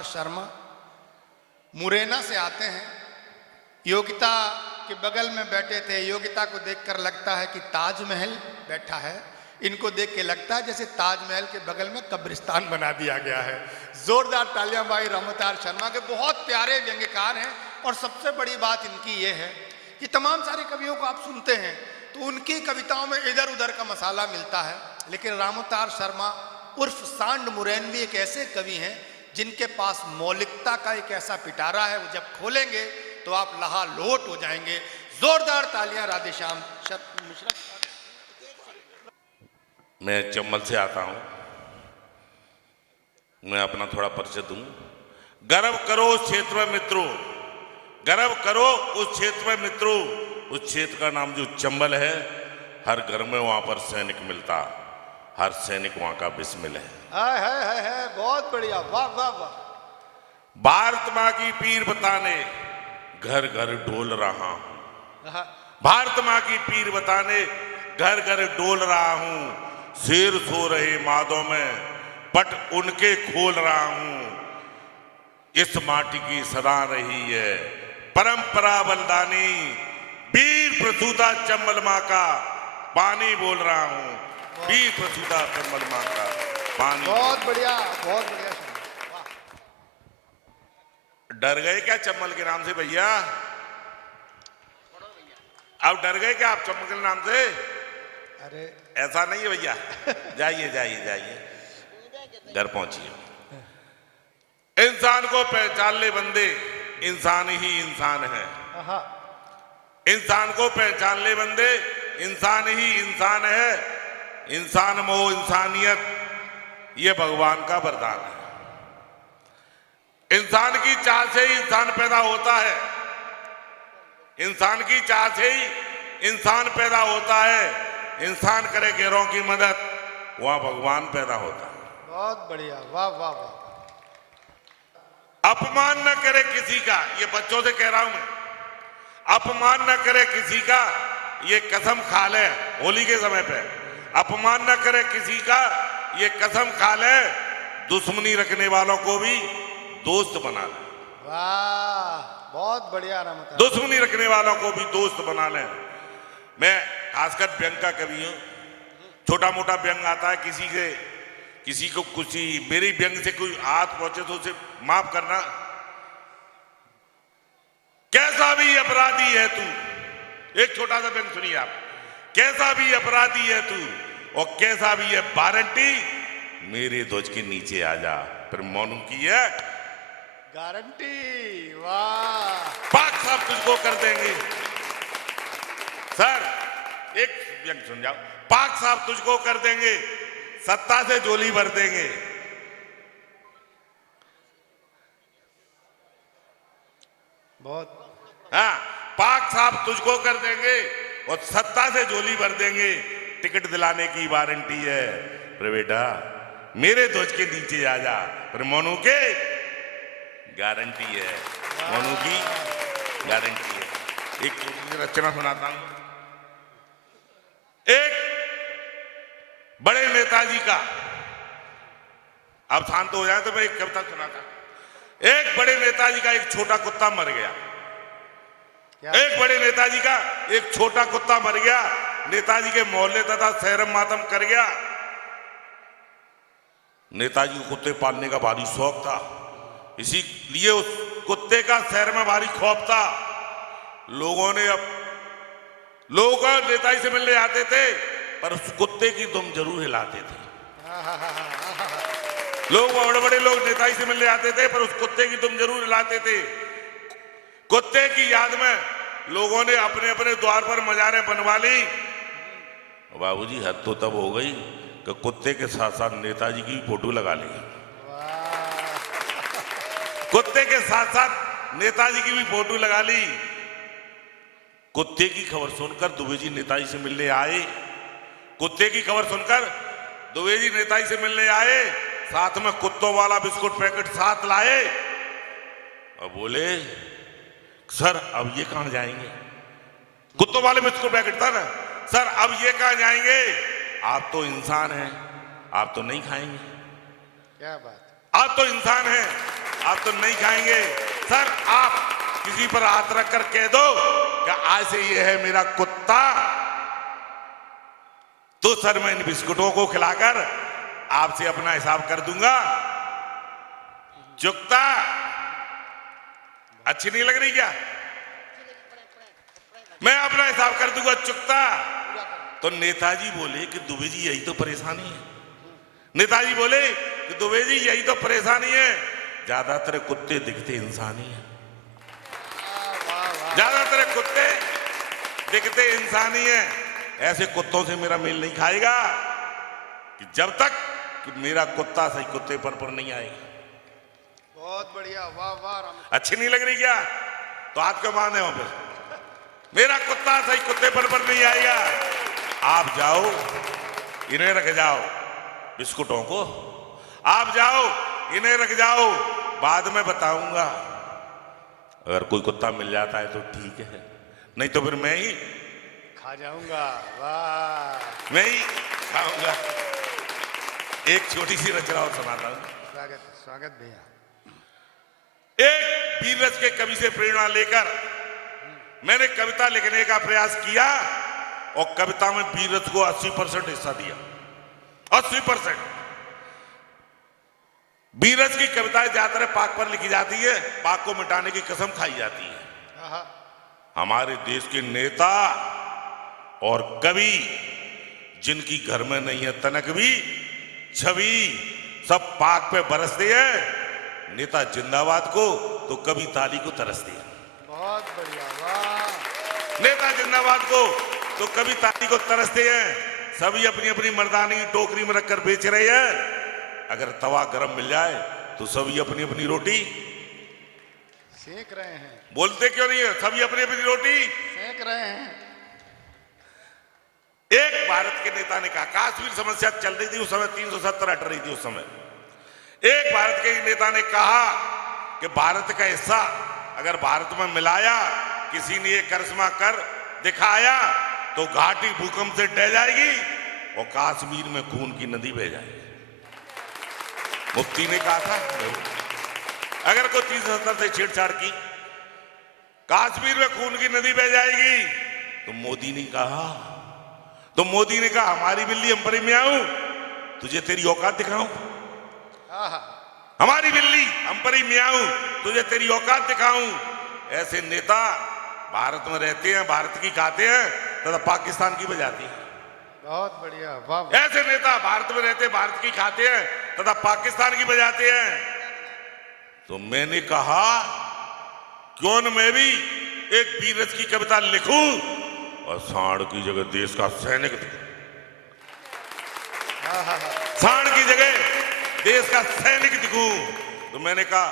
रामअवतार शर्मा मुरैना से आते हैं। योगिता के बगल में बैठे थे। योगिता को देखकर लगता है कि ताजमहल बैठा है। इनको देख के लगता है जैसे ताजमहल के बगल में कब्रिस्तान बना दिया गया है। जोरदार तालियां भाई रामअवतार शर्मा के। बहुत प्यारे व्यंग्यकार हैं और सबसे बड़ी बात इनकी ये है कि तमाम सारे कवियों को आप सुनते हैं तो उनकी कविताओं में इधर उधर का मसाला मिलता है, लेकिन रामअवतार शर्मा उर्फ सांड मुरैनवी एक ऐसे कवि हैं जिनके पास मौलिकता का एक ऐसा पिटारा है, वो जब खोलेंगे तो आप लहालोट हो जाएंगे। जोरदार तालियां राधेश्याम मिश्रा। मैं चंबल से आता हूं। मैं अपना थोड़ा परिचय दूं। गर्व करो उस क्षेत्र में मित्रों, गर्व करो उस क्षेत्र में मित्रों। उस क्षेत्र का नाम जो चंबल है, हर घर में वहां पर सैनिक मिलता, हर सैनिक वहां का बिस्मिल है। बहुत बढ़िया, वाह वाह वाह। भारत माँ की पीर बताने घर घर डोल रहा हूं। भारत माँ की पीर बताने घर घर डोल रहा हूं। शेर सो रहे मादों में पट उनके खोल रहा हूं। इस माटी की सदा रही है परंपरा बलिदानी, वीर प्रसूता चंबल माँ का पानी बोल रहा हूं। वीर प्रसूता चंबल माँ का पानी। बहुत बढ़िया, बहुत बढ़िया। डर गए क्या चंबल के नाम से भैया? अब डर गए क्या आप चंबल के नाम से? अरे ऐसा नहीं है भैया। जाइए जाइए जाइए, घर पहुंचिए। इंसान को पहचान ले बंदे, इंसान ही इंसान है। इंसान को पहचान ले बंदे, इंसान ही इंसान है। इंसान मोह इंसानियत ये भगवान का वरदान है। इंसान की चाह से ही इंसान पैदा होता है। इंसान की चाह से ही इंसान पैदा होता है। इंसान करे गैरों की मदद, वहां भगवान पैदा होता है। बहुत बढ़िया, वाह वाह वाह। अपमान न करे किसी का, ये बच्चों से कह रहा हूं मैं। अपमान न करे किसी का, ये कसम खा ले होली के समय पे। अपमान न करे किसी का, ये कसम खा ले। दुश्मनी रखने वालों को भी दोस्त बना ले। वाह, बहुत बढ़िया रामअवतार। दुश्मनी रखने वालों को भी दोस्त बना ले। मैं खासकर व्यंग का कवि हूं। छोटा मोटा व्यंग आता है किसी को कुछ मेरी व्यंग से कोई हाथ पहुंचे तो उसे माफ करना। कैसा भी अपराधी है तू, एक छोटा सा व्यंग सुनिए आप। कैसा भी अपराधी है तू और कैसा भी है वारंटी, मेरे ध्वज के नीचे आ जा, फिर मौनू की है गारंटी। वाह, पाक साहब तुझको कर देंगे। सर एक व्यंग सुन जाओ। पाक साहब तुझको कर देंगे, सत्ता से झोली भर देंगे। बहुत। हाँ, पाक साहब तुझको कर देंगे और सत्ता से झोली भर देंगे। टिकट दिलाने की वारंटी है। पर बेटा मेरे ध्वज के नीचे आ जा, पर मोनू के गारंटी है। मोनू की गारंटी है। एक रचना सुनाता हूं। एक बड़े नेताजी का, अब शांत हो जाए तो मैं एक कविता सुनाता। एक बड़े नेताजी का एक छोटा कुत्ता मर गया। एक बड़े नेताजी का एक छोटा कुत्ता मर गया। नेताजी के मोहल्ले तथा शहर मातम कर गया। नेताजी को कुत्ते पालने का भारी शौक था, इसीलिए उस कुत्ते का शहर में भारी खौफ था। लोगों नेताजी से मिलने आते थे पर उस कुत्ते की दुम जरूर हिलाते थे। लोग बड़े बड़े लोग नेताजी से मिलने आते थे पर उस कुत्ते की दुम जरूर हिलाते थे। कुत्ते की याद में लोगों ने अपने अपने द्वार पर मजारें बनवा ली। बाबूजी हद तो तब हो गई कि कुत्ते के साथ साथ नेताजी की फोटो लगा ली। कुत्ते के साथ साथ नेताजी की भी फोटो लगा ली। कुत्ते की खबर सुनकर दुबे जी नेताजी से मिलने आए। कुत्ते की खबर सुनकर दुबे जी नेताजी से मिलने आए। साथ में कुत्तों वाला बिस्कुट पैकेट साथ लाए और बोले, सर अब ये कहां जाएंगे? कुत्तों वाले बिस्कुट पैकेट था ना। सर अब ये कहां जाएंगे? आप तो इंसान हैं, आप तो नहीं खाएंगे। क्या बात। आप तो इंसान हैं, आप तो नहीं खाएंगे। सर आप किसी पर हाथ रख कर कह दो कि आज से ये है मेरा कुत्ता, तो सर मैं इन बिस्कुटों को खिलाकर आपसे अपना हिसाब कर दूंगा। चुकता अच्छी नहीं लग रही क्या? मैं अपना हिसाब कर दूंगा चुकता। तो नेताजी बोले कि दुबे जी यही तो परेशानी है। नेताजी बोले कि दुबे जी यही तो परेशानी है, ज्यादातर कुत्ते दिखते इंसानी है। ज्यादातर कुत्ते दिखते इंसानी है। ऐसे कुत्तों से मेरा मेल नहीं खाएगा कि जब तक कि मेरा कुत्ता सही कुत्ते पर नहीं आएगा। बहुत बढ़िया, वाह वाह। अच्छी नहीं लग रही क्या? तो हाथ क्यों बांधे हो फिर? मेरा कुत्ता सही कुत्ते पर नहीं आएगा। आप जाओ इन्हें रख जाओ बिस्कुटों को, आप जाओ इन्हें रख जाओ, बाद में बताऊंगा। अगर कोई कुत्ता मिल जाता है तो ठीक है, नहीं तो फिर मैं ही खा जाऊंगा। वाह, मैं ही खाऊंगा। एक छोटी सी रचना और सुनाता हूं। स्वागत स्वागत भैया। एक वीर रस के कवि से प्रेरणा लेकर मैंने कविता लिखने का प्रयास किया और कविता में वीर रस को 80% हिस्सा दिया। 80%। वीर रस की कविताएं ज्यादातर पाक पर लिखी जाती है, पाक को मिटाने की कसम खाई जाती है। हमारे देश के नेता और कवि जिनकी घर में नहीं है तनक भी छवि, सब पाक पे बरसते हैं। नेता जिंदाबाद को तो कभी ताली को तरसते हैं। बहुत बढ़िया, वाह। नेता जिंदाबाद को तो कभी ताली को तरसते हैं। सभी अपनी अपनी मर्दानी की टोकरी में रखकर बेच रहे हैं। अगर तवा गरम मिल जाए तो सभी अपनी अपनी रोटी सेक रहे हैं। बोलते क्यों नहीं है? सभी अपनी अपनी रोटी सेक रहे हैं। एक भारत के नेता ने कहा, कश्मीर समस्या चल रही थी उस समय, 370 हट रही थी उस समय। एक भारत के नेता ने कहा कि भारत का हिस्सा अगर भारत में मिलाया, किसी ने ये करिश्मा कर दिखाया तो घाटी भूकंप से ढह जाएगी और कश्मीर में खून की नदी बह जाएगी। मुफ्ती ने कहा था अगर कोई 370 से छेड़छाड़ की कश्मीर में खून की नदी बह जाएगी। तो मोदी ने कहा हमारी बिल्ली अंपरी में आऊं, तुझे तेरी औकात दिखाऊं। हमारी बिल्ली अंपरी में आऊं, तुझे तेरी औकात दिखाऊं। ऐसे नेता भारत में रहते हैं, भारत की खाते हैं तथा पाकिस्तान की बजाती है। बहुत बढ़िया, वाह। ऐसे नेता भारत में रहते, भारत की खाते हैं तथा पाकिस्तान की बजाते हैं। तो मैंने कहा क्यों न मैं भी एक वीर रस की कविता लिखूं और सांड की जगह देश का सैनिक, सांड की जगह देश का सैनिक दिखूं। तो मैंने कहा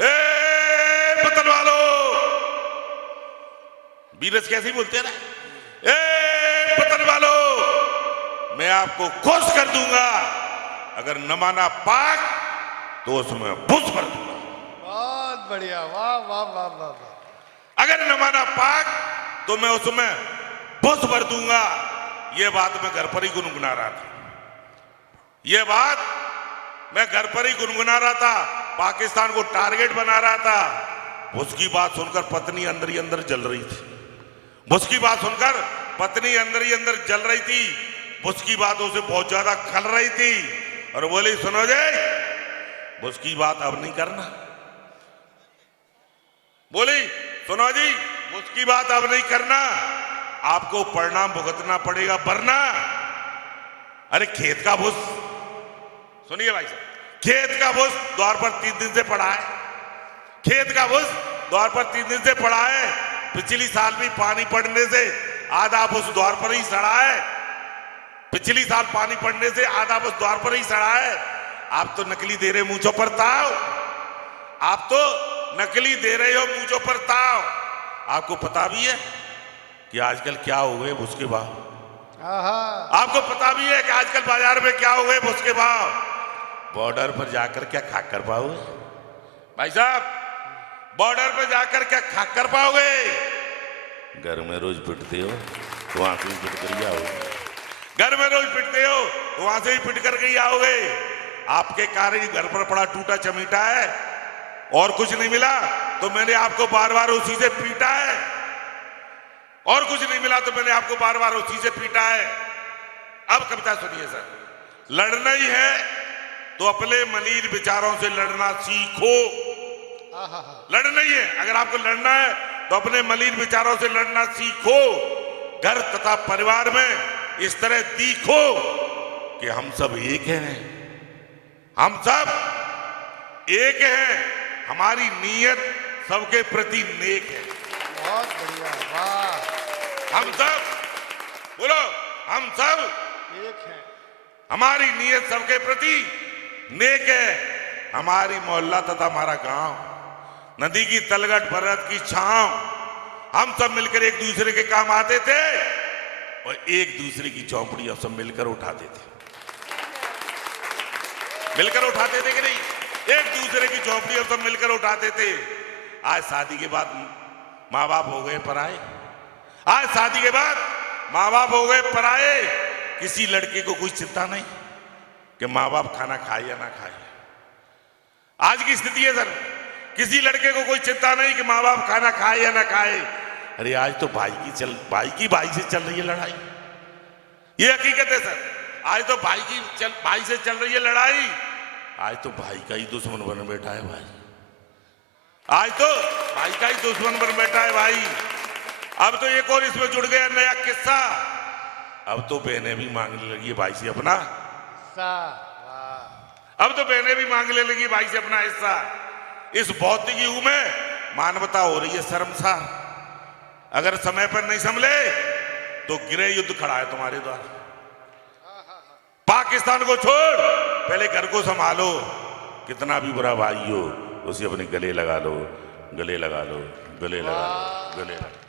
ए पतन वालो, वीर रस कैसे बोलते ना, ए पतन वालो, मैं आपको खुश कर दूंगा। अगर न माना पाक तो उसमें बुस भर दूंगा। बहुत बढ़िया, वाह वाह वाह वाह वाह। अगर न माना पाक तो मैं उसमें बुस भर दूंगा। यह बात मैं घर पर ही गुनगुना रहा था। यह बात मैं घर पर ही गुनगुना रहा था, पाकिस्तान को टारगेट बना रहा था। उसकी बात सुनकर पत्नी अंदर ही अंदर जल रही थी। उसकी बात सुनकर पत्नी अंदर ही अंदर जल रही थी। उसकी बातों से बहुत ज्यादा खल रही थी और बोली सुनो जी, उसकी बात अब नहीं करना। बोली सुनो जी, उसकी बात अब नहीं करना, आपको परिणाम भुगतना पड़ेगा वरना। अरे खेत का भूस, सुनिए भाई साहब, खेत का भूस द्वार पर 3 दिन से पड़ा है। खेत का भूस द्वार पर 3 दिन से पड़ा है। पिछली साल भी पानी पड़ने से आधा भूस द्वार पर ही सड़ा है। पिछली साल पानी पड़ने से आधा भूस द्वार पर ही सड़ा है। आप तो नकली दे रहे मूंछों पर ताव, आप तो नकली दे रहे हो मूंछों पर ताव। आपको पता भी है कि आजकल क्या हो गए भूस के भाव। आपको पता भी है कि आजकल बाजार में क्या हो गए भूस के भाव। बॉर्डर पर जाकर क्या खाक कर पाओगे भाई साहब? बॉर्डर पर जाकर क्या खाक कर पाओगे? घर में रोज पिटते हो तो वहां से पिट कर ही आओगे। घर में रोज पिटते हो तो वहां से ही पिट कर के ही आओगे। आपके कारण घर पर पड़ा टूटा चमीटा है, और कुछ नहीं मिला तो मैंने आपको बार बार उसी से पीटा है, और कुछ नहीं मिला तो मैंने आपको बार बार उसी से पीटा है। अब कविता सुनिए सर। लड़ना ही है तो अपने मलिन विचारों से लड़ना सीखो। लड़ना ही है, अगर आपको लड़ना है तो अपने मलिन विचारों से लड़ना सीखो। घर तथा परिवार में इस तरह दिखो कि हम सब एक हैं, हम सब एक हैं, हमारी नीयत सबके प्रति नेक है। बहुत बढ़िया, वाह। हम सब बोलो, हम सब एक है, हमारी नीयत सबके प्रति नेक है। हमारी मोहल्ला तथा हमारा गांव नदी की तलगट बरत की छांव, हम सब मिलकर एक दूसरे के काम आते थे और एक दूसरे की झोंपड़ी हम सब मिलकर उठाते थे। मिलकर उठाते थे कि नहीं? एक दूसरे की झोंपड़ी हम सब मिलकर उठाते थे। आज शादी के बाद माँ बाप हो गए पराए, आज शादी के बाद माँ बाप हो गए पराए। किसी लड़के को कोई चिंता नहीं कि माँ बाप खाना खाए या ना खाए। आज की स्थिति है सर, किसी लड़के को कोई चिंता नहीं कि माँ बाप खाना खाए या ना खाए। अरे आज तो भाई से चल रही है लड़ाई, ये हकीकत है सर। आज तो भाई से चल रही है लड़ाई। आज तो भाई का ही दुश्मन बन बैठा है भाई, आज तो भाई का ही दुश्मन बन बैठा है भाई। अब तो एक और इसमें जुड़ गया नया किस्सा, अब तो बहनें भी मांगने लगी है भाई से अपना हिस्सा। अब तो बहनें भी मांगने लगी भाई से अपना हिस्सा। इस भौतिक युग में मानवता हो रही है शर्मसार। अगर समय पर नहीं संभले तो गृह युद्ध खड़ा है तुम्हारे द्वार। पाकिस्तान को छोड़, पहले घर को संभालो। कितना भी बुरा भाई हो उसे अपने गले लगा लो, गले लगा लो, गले लगा लो, गले लगा लो।